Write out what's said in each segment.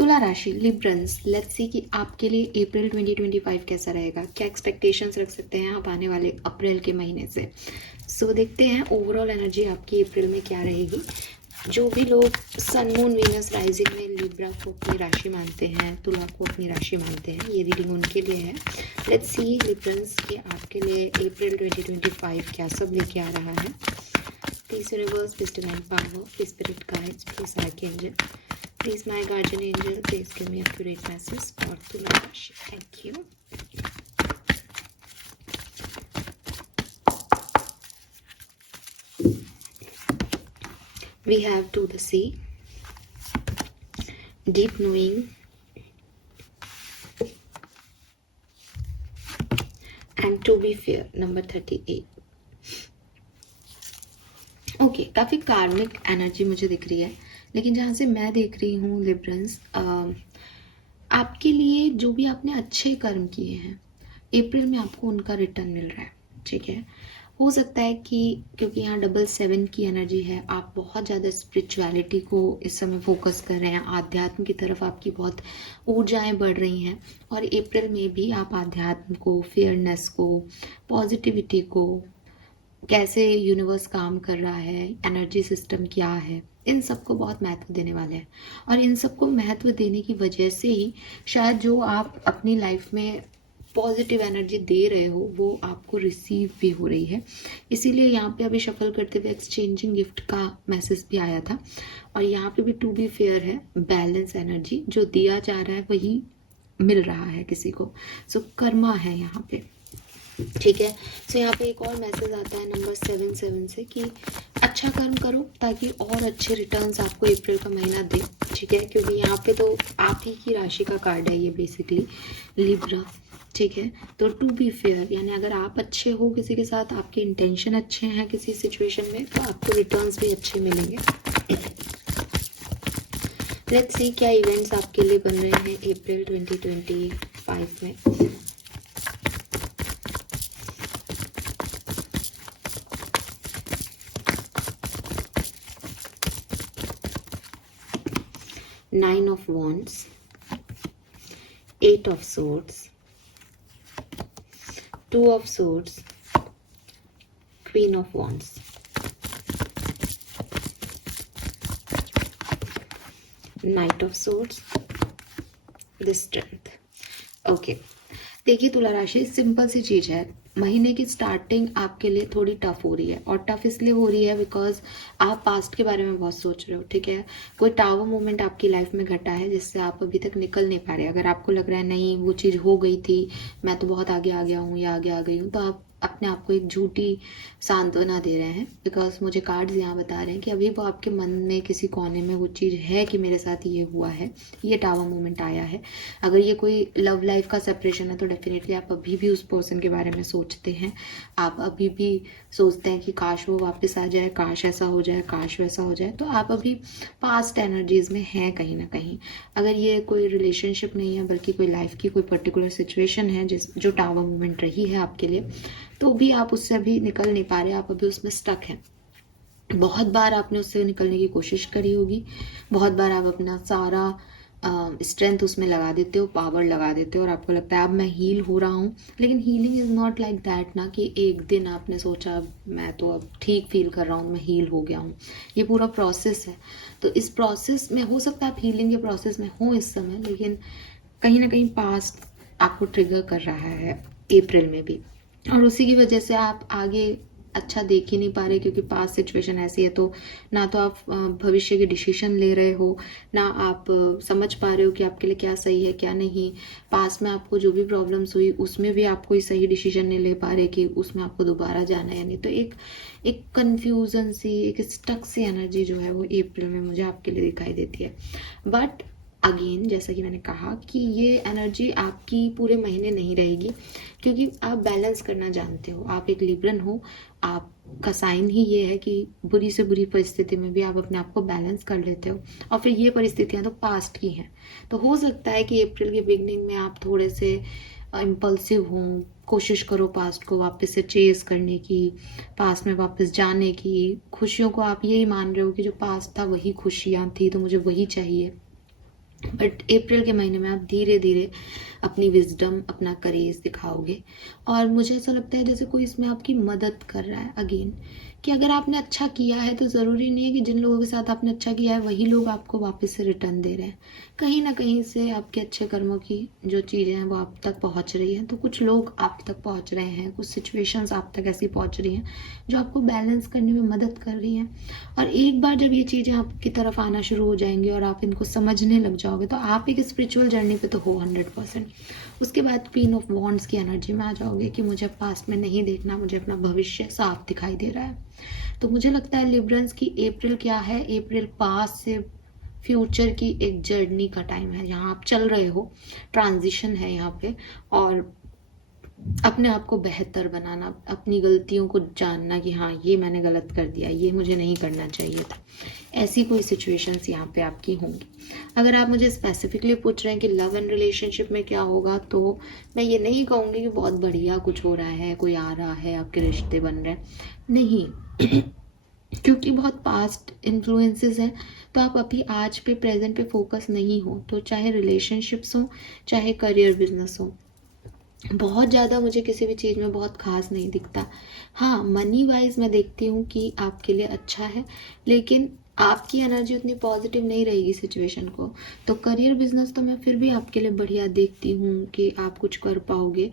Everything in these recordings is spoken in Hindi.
तुला राशि लिब्रंस, लेट्स सी कि आपके लिए अप्रैल 2025 कैसा रहेगा, क्या एक्सपेक्टेशंस रख सकते हैं आप आने वाले अप्रैल के महीने से। सो देखते हैं ओवरऑल एनर्जी आपकी अप्रैल में क्या रहेगी। जो भी लोग सन मून वीनस राइजिंग में लिब्रा को अपनी राशि मानते हैं, तुला को अपनी राशि मानते हैं, ये रीडिंग उनके लिए है। लेट्स सी लिब्रंस के आपके लिए अप्रैल 2025 क्या सब लेके आ रहा है। Please universe, please divine power, please spirit guides, please archangel, please my guardian angel, please give me accurate message for Tula Rashi. Thank you. We have To the Sea, Deep Knowing, and To Be Fair, number 38. Okay काफ़ी कार्मिक एनर्जी मुझे दिख रही है, लेकिन जहाँ से मैं देख रही हूँ लिब्रंस, आपके लिए जो भी आपने अच्छे कर्म किए हैं अप्रैल में आपको उनका रिटर्न मिल रहा है। ठीक है, हो सकता है कि क्योंकि यहाँ 7 की एनर्जी है, आप बहुत ज़्यादा स्पिरिचुअलिटी को इस समय फोकस कर रहे हैं, आध्यात्म की तरफ आपकी बहुत ऊर्जाएं बढ़ रही हैं, और अप्रैल में भी आप आध्यात्म को, फेयरनेस को, पॉजिटिविटी को, कैसे यूनिवर्स काम कर रहा है, एनर्जी सिस्टम क्या है, इन सबको बहुत महत्व देने वाले हैं। और इन सबको महत्व देने की वजह से ही शायद जो आप अपनी लाइफ में पॉजिटिव एनर्जी दे रहे हो वो आपको रिसीव भी हो रही है। इसीलिए यहाँ पे अभी शफल करते हुए एक्सचेंजिंग गिफ्ट का मैसेज भी आया था, और यहाँ पे भी टू बी फेयर है, बैलेंस एनर्जी, जो दिया जा रहा है वही मिल रहा है किसी को। सो कर्मा है यहाँ पे। ठीक है, सो यहाँ पे एक और मैसेज आता है नंबर 77 से कि अच्छा कर्म करो ताकि और अच्छे रिटर्न्स आपको अप्रैल का महीना दे। ठीक है, क्योंकि यहाँ पे तो आप ही की राशि का कार्ड है ये बेसिकली लिब्रा। ठीक है, तो टू बी फेयर यानी अगर आप अच्छे हो किसी के साथ, आपके इंटेंशन अच्छे हैं किसी सिचुएशन में, तो आपको रिटर्न्स भी अच्छे मिलेंगे। लेट्स सी क्या इवेंट्स आपके लिए बन रहे हैं अप्रैल 2025 में। Nine of Wands, 8 of Swords, 2 of Swords, Queen of Wands, Knight of Swords, the Strength. Okay, देखिए तुला राशि सिंपल सी चीज़ है, महीने की स्टार्टिंग आपके लिए थोड़ी टफ हो रही है, और टफ इसलिए हो रही है बिकॉज आप पास्ट के बारे में बहुत सोच रहे हो। ठीक है, कोई टावर मोमेंट आपकी लाइफ में घटा है जिससे आप अभी तक निकल नहीं पा रहे। अगर आपको लग रहा है नहीं वो चीज़ हो गई थी, मैं तो बहुत आगे आ गया हूँ या आगे आ गई हूँ, तो आप अपने आप को एक झूठी सांत्वना दे रहे हैं, बिकॉज मुझे कार्ड्स यहाँ बता रहे हैं कि अभी वो आपके मन में किसी कोने में वो चीज़ है कि मेरे साथ ये हुआ है, ये टावर मोमेंट आया है। अगर ये कोई लव लाइफ का सेपरेशन है तो डेफिनेटली आप अभी भी उस पर्सन के बारे में सोचते हैं, आप अभी भी सोचते हैं कि काश वो वापस आ जाए, काश ऐसा हो जाए, काश वैसा हो जाए। तो आप अभी पास्ट एनर्जीज में हैं कहीं ना कहीं। अगर ये कोई रिलेशनशिप नहीं है बल्कि कोई लाइफ की कोई पर्टिकुलर सिचुएशन है जो टावर मोमेंट रही है आपके लिए, तो भी आप उससे अभी निकल नहीं पा रहे, आप अभी उसमें स्टक हैं। बहुत बार आपने उससे निकलने की कोशिश करी होगी, बहुत बार आप अपना सारा स्ट्रेंथ उसमें लगा देते हो, पावर लगा देते हो, और आपको लगता है अब मैं हील हो रहा हूँ। लेकिन healing is not like that ना कि एक दिन आपने सोचा मैं तो अब ठीक फील कर रहा हूँ, मैं हील हो गया हूँ। ये पूरा प्रोसेस है। तो इस प्रोसेस में हो सकता है आप हीलिंग के प्रोसेस में हो इस समय, लेकिन कहीं ना कहीं पास्ट आपको ट्रिगर कर रहा है अप्रैल में भी, और उसी की वजह से आप आगे अच्छा देख ही नहीं पा रहे, क्योंकि पास्ट सिचुएशन ऐसी है तो ना तो आप भविष्य के डिसीजन ले रहे हो, ना आप समझ पा रहे हो कि आपके लिए क्या सही है क्या नहीं। पास्ट में आपको जो भी प्रॉब्लम्स हुई उसमें भी आप कोई सही डिसीजन नहीं ले पा रहे कि उसमें आपको दोबारा जाना है या नहीं। तो एक कन्फ्यूजन सी, एक स्टक सी एनर्जी जो है वो अप्रैल में मुझे आपके लिए दिखाई देती है। बट अगेन जैसा कि मैंने कहा कि ये एनर्जी आपकी पूरे महीने नहीं रहेगी, क्योंकि आप बैलेंस करना जानते हो, आप एक लिब्रन हो, आपका साइन ही ये है कि बुरी से बुरी परिस्थिति में भी आप अपने आप को बैलेंस कर लेते हो। और फिर ये परिस्थितियां तो पास्ट की हैं, तो हो सकता है कि अप्रैल के बिगनिंग में आप थोड़े से इम्पल्सिव हों, कोशिश करो पास्ट को वापस से चेज करने की, पास्ट में वापस जाने की। खुशियों को आप यही मान रहे हो कि जो पास्ट था वही खुशियाँ थी, तो मुझे वही चाहिए। बट अप्रैल के महीने में आप धीरे धीरे अपनी विजडम, अपना करेज दिखाओगे। और मुझे ऐसा लगता है जैसे कोई इसमें आपकी मदद कर रहा है अगेन, कि अगर आपने अच्छा किया है तो ज़रूरी नहीं है कि जिन लोगों के साथ आपने अच्छा किया है वही लोग आपको वापस से रिटर्न दे रहे हैं। कहीं ना कहीं से आपके अच्छे कर्मों की जो चीज़ें हैं वो आप तक पहुंच रही हैं। तो कुछ लोग आप तक पहुंच रहे हैं, कुछ सिचुएशंस आप तक ऐसी पहुंच रही हैं जो आपको बैलेंस करने में मदद कर रही हैं। और एक बार जब ये चीज़ें आपकी तरफ आना शुरू हो जाएंगी और आप इनको समझने लग जाओगे तो आप एक स्पिरिचुअल जर्नी पे तो हो 100%। उसके बाद क्वीन ऑफ वॉन्ड्स की एनर्जी में आ जाओगे कि मुझे पास्ट में नहीं देखना, मुझे अपना भविष्य साफ दिखाई दे रहा है। तो मुझे लगता है लिब्रंस की अप्रैल क्या है, अप्रैल पास्ट से फ्यूचर की एक जर्नी का टाइम है, यहाँ आप चल रहे हो, ट्रांजिशन है यहाँ पे। और अपने आप को बेहतर बनाना, अपनी गलतियों को जानना कि हाँ ये मैंने गलत कर दिया, ये मुझे नहीं करना चाहिए था, ऐसी कोई सिचुएशंस यहाँ पे आपकी होंगी। अगर आप मुझे स्पेसिफिकली पूछ रहे हैं कि लव एंड रिलेशनशिप में क्या होगा, तो मैं ये नहीं कहूँगी कि बहुत बढ़िया कुछ हो रहा है, कोई आ रहा है, आपके रिश्ते बन रहे हैं, नहीं क्योंकि बहुत पास्ट इन्फ्लुएंसेस हैं। तो आप अभी आज पे, प्रेजेंट पे फोकस नहीं हो, तो चाहे रिलेशनशिप्स हो, चाहे करियर, बिजनेस हो, बहुत ज़्यादा मुझे किसी भी चीज़ में बहुत खास नहीं दिखता। हाँ, मनी वाइज मैं देखती हूँ कि आपके लिए अच्छा है, लेकिन आपकी एनर्जी उतनी पॉजिटिव नहीं रहेगी सिचुएशन को। तो करियर, बिजनेस तो मैं फिर भी आपके लिए बढ़िया देखती हूँ कि आप कुछ कर पाओगे।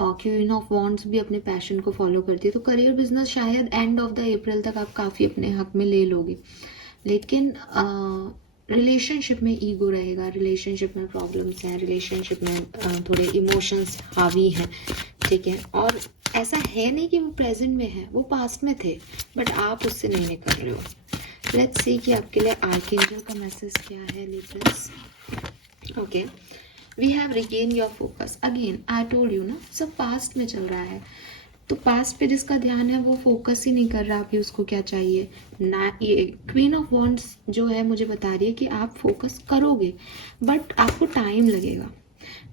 क्वीन ऑफ वॉन्ड्स भी अपने पैशन को फॉलो करती है, तो करियर, बिजनेस शायद एंड ऑफ द अप्रैल तक आप काफ़ी अपने हक में ले लोगे। लेकिन रिलेशनशिप में ईगो रहेगा, रिलेशनशिप में प्रॉब्लम्स हैं, रिलेशनशिप में थोड़े इमोशंस हावी हैं, ठीक है। और ऐसा है नहीं कि वो प्रेजेंट में है, वो पास्ट में थे, बट आप उससे नहीं निकल रहे हो। लेट्स सी कि आपके लिए आर्कएंजल का मैसेज क्या है Libras. Okay, we have regain your focus. Again I told you ना, सब पास्ट में चल रहा है, तो पास्ट पे जिसका ध्यान है वो फोकस ही नहीं कर रहा कि उसको क्या चाहिए ना। ये क्वीन ऑफ वॉन्ड्स जो है मुझे बता रही है कि आप फोकस करोगे, बट आपको टाइम लगेगा,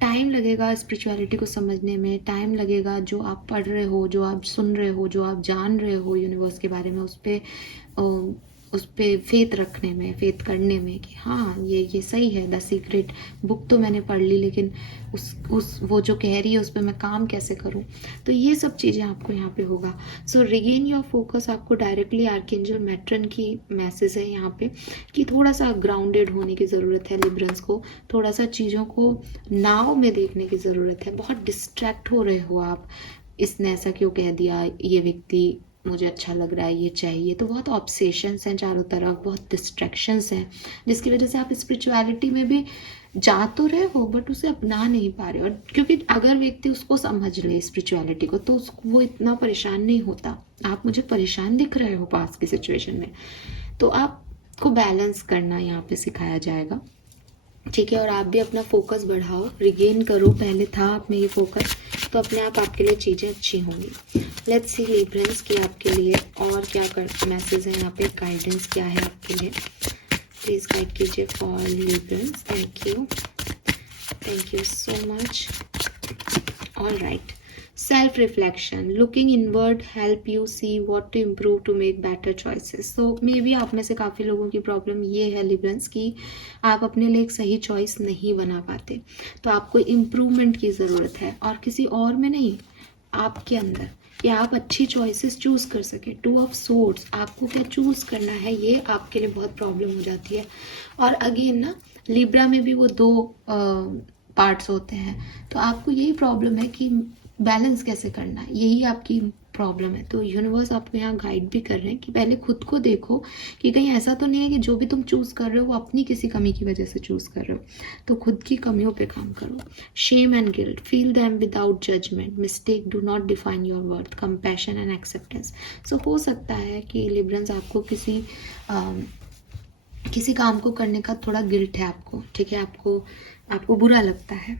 टाइम लगेगा स्पिरिचुअलिटी को समझने में, टाइम लगेगा जो आप पढ़ रहे हो, जो आप सुन रहे हो, जो आप जान रहे हो यूनिवर्स के बारे में, उस पे फेथ रखने में, फेथ करने में कि हाँ ये सही है। द सीक्रेट बुक तो मैंने पढ़ ली, लेकिन उस वो जो कह रही है उस पर मैं काम कैसे करूँ। तो ये सब चीज़ें आपको यहाँ पे होगा। सो रिगेन योर फोकस आपको डायरेक्टली आर्कएंजल मैट्रन की मैसेज है यहाँ पे कि थोड़ा सा ग्राउंडेड होने की ज़रूरत है लिब्रंस को, थोड़ा सा चीज़ों को नाव में देखने की ज़रूरत है। बहुत डिस्ट्रैक्ट हो रहे हो आप, इसने ऐसा क्यों कह दिया, ये व्यक्ति मुझे अच्छा लग रहा है, ये चाहिए, तो बहुत ऑब्सेशंस हैं चारों तरफ, बहुत डिस्ट्रैक्शंस हैं, जिसकी वजह से आप स्पिरिचुअलिटी में भी जा तो रहे हो बट उसे अपना नहीं पा रहे हो। और क्योंकि अगर व्यक्ति उसको समझ ले स्पिरिचुअलिटी को, तो वो इतना परेशान नहीं होता। आप मुझे परेशान दिख रहे हो पास की सिचुएशन में, तो आपको बैलेंस करना यहाँ पे सिखाया जाएगा, ठीक है। और आप भी अपना फोकस बढ़ाओ, रिगेन करो, पहले था आप में ये फोकस, तो अपने आप आपके लिए चीज़ें अच्छी होंगी। लेट्स सी लिब्रंस की आपके लिए और क्या कर मैसेज है यहाँ पे, गाइडेंस क्या है आपके लिए, प्लीज़ गाइड कीजिए for Librans. Thank you so much. All right, self reflection, looking inward help you see what to improve to make better choices. तो मे बी आप में से काफ़ी लोगों की प्रॉब्लम ये है लिब्रंस की आप अपने लिए एक सही चॉइस नहीं बना पाते, तो आपको इम्प्रूवमेंट की ज़रूरत है, और किसी और में नहीं, आपके अंदर, कि आप अच्छी चॉइसेस चूज़ कर सके। टू ऑफ सोर्ड्स, आपको क्या चूज़ करना है ये आपके लिए बहुत प्रॉब्लम हो जाती है। और अगेन ना, लिब्रा में भी वो दो पार्ट्स होते हैं, तो आपको यही प्रॉब्लम है कि बैलेंस कैसे करना है, यही आपकी प्रॉब्लम है। तो यूनिवर्स आपको यहाँ गाइड भी कर रहे हैं कि पहले खुद को देखो कि कहीं ऐसा तो नहीं है कि जो भी तुम चूज़ कर रहे हो वो अपनी किसी कमी की वजह से चूज़ कर रहे हो, तो खुद की कमियों पे काम करो। Shame and guilt, feel them without judgement, mistake do not define your worth, compassion and acceptance. So हो सकता है कि लिब्रंस आपको किसी काम को करने का थोड़ा गिल्ट है आपको, ठीक है, आपको बुरा लगता है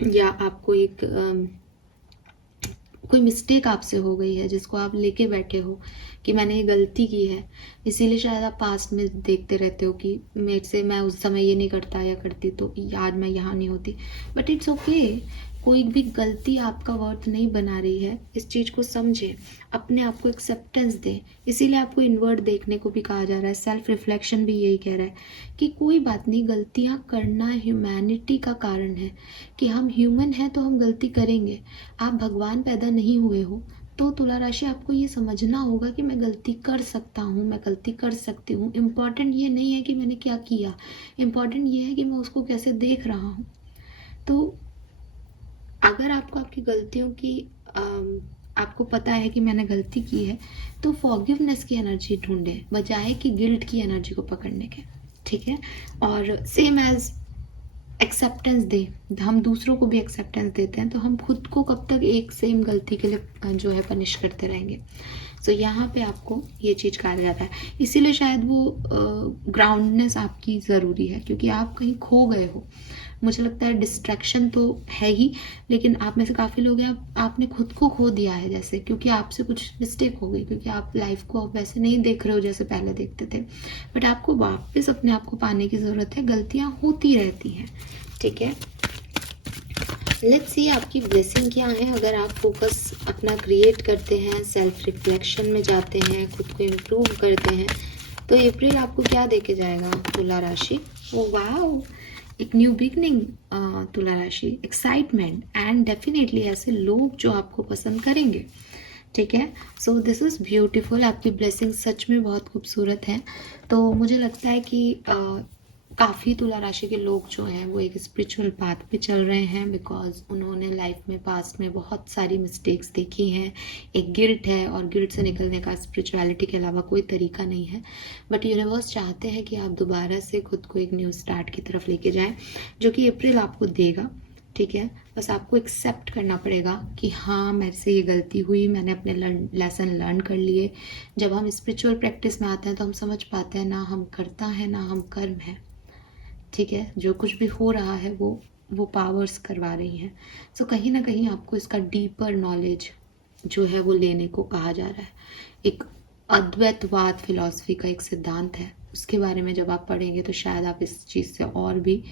या आपको एक कोई मिस्टेक आपसे हो गई है जिसको आप लेके बैठे हो कि मैंने ये गलती की है, इसीलिए शायद आप पास्ट में देखते रहते हो कि मेरे से मैं उस समय ये नहीं करता या करती तो आज मैं यहाँ नहीं होती। बट इट्स ओके, कोई भी गलती आपका वर्थ नहीं बना रही है, इस चीज़ को समझें, अपने आप को एक्सेप्टेंस दें। इसीलिए आपको इनवर्ड देखने को भी कहा जा रहा है, सेल्फ रिफ्लेक्शन भी यही कह रहा है कि कोई बात नहीं, गलतियां करना ह्यूमैनिटी का कारण है, कि हम ह्यूमन हैं तो हम गलती करेंगे। आप भगवान पैदा नहीं हुए हो, तो तुला राशि आपको ये समझना होगा कि मैं गलती कर सकता हूँ, मैं गलती कर सकती हूँ। इम्पॉर्टेंट ये नहीं है कि मैंने क्या किया, इम्पॉर्टेंट ये है कि मैं उसको कैसे देख रहा हूँ। तो अगर आपको आपकी गलतियों की आपको पता है कि मैंने गलती की है, तो फॉरगिवनेस की एनर्जी ढूंढें बजाय कि गिल्ट की एनर्जी को पकड़ने के, ठीक है। और सेम एज एक्सेप्टेंस दे, हम दूसरों को भी एक्सेप्टेंस देते हैं, तो हम खुद को कब तक एक सेम गलती के लिए जो है पनिश करते रहेंगे। सो यहाँ पे आपको ये चीज़ कहा जाता है, इसीलिए शायद वो ग्राउंडनेस आपकी ज़रूरी है, क्योंकि आप कहीं खो गए हो। मुझे लगता है डिस्ट्रैक्शन तो है ही, लेकिन आप में से काफ़ी लोग हैं आपने खुद को खो दिया है, जैसे क्योंकि आपसे कुछ मिस्टेक हो गई, क्योंकि आप लाइफ को अब वैसे नहीं देख रहे हो जैसे पहले देखते थे। बट आपको वापस अपने आप को पाने की ज़रूरत है, गलतियाँ होती रहती हैं, ठीक है। लेट्स सी आपकी ब्लेसिंग क्या है। अगर आप फोकस अपना क्रिएट करते हैं, सेल्फ रिफ्लेक्शन में जाते हैं, खुद को इम्प्रूव करते हैं, तो अप्रैल आपको क्या देके जाएगा तुला राशि? ओ वाओ, एक न्यू बिगनिंग तुला राशि, एक्साइटमेंट, एंड डेफिनेटली ऐसे लोग जो आपको पसंद करेंगे, ठीक है। सो दिस इज़ ब्यूटीफुल, आपकी ब्लेसिंग सच में बहुत खूबसूरत है। तो मुझे लगता है कि काफ़ी तुला राशि के लोग जो हैं वो एक स्पिरिचुअल पाथ पे चल रहे हैं, बिकॉज उन्होंने लाइफ में पास्ट में बहुत सारी मिस्टेक्स देखी हैं। एक गिल्ट है, और गिल्ट से निकलने का स्पिरिचुअलिटी के अलावा कोई तरीका नहीं है। बट यूनिवर्स चाहते हैं कि आप दोबारा से खुद को एक न्यू स्टार्ट की तरफ लेके जाएं, जो कि अप्रैल आपको देगा, ठीक है। बस आपको एक्सेप्ट करना पड़ेगा कि हाँ, मेरे से ये गलती हुई, मैंने अपने लेसन लर्न कर लिए। जब हम स्पिरिचुअल प्रैक्टिस में आते हैं तो हम समझ पाते हैं ना हम कर्ता है ना हम कर्म है, ठीक है। जो कुछ भी हो रहा है वो पावर्स करवा रही हैं। सो कहीं ना कहीं आपको इसका डीपर नॉलेज जो है वो लेने को कहा जा रहा है। एक अद्वैतवाद फिलॉसफी का एक सिद्धांत है, उसके बारे में जब आप पढ़ेंगे तो शायद आप इस चीज़ से और भी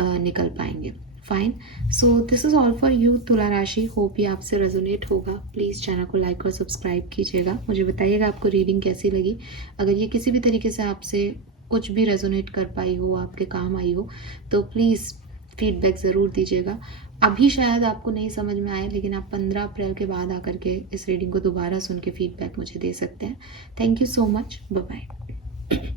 निकल पाएंगे। Fine, so this is all for you तुला राशि। होप ये आपसे रेजोनेट होगा। प्लीज़ चैनल को लाइक और सब्सक्राइब कीजिएगा। मुझे बताइएगा आपको रीडिंग कैसी लगी। अगर ये किसी भी तरीके से आपसे कुछ भी रेजोनेट कर पाई हो, आपके काम आई हो, तो प्लीज़ फीडबैक ज़रूर दीजिएगा। अभी शायद आपको नहीं समझ में आए, लेकिन आप 15 अप्रैल के बाद आकर के इस रीडिंग को दोबारा सुन के फीडबैक मुझे दे सकते हैं। Thank you so much, bye bye.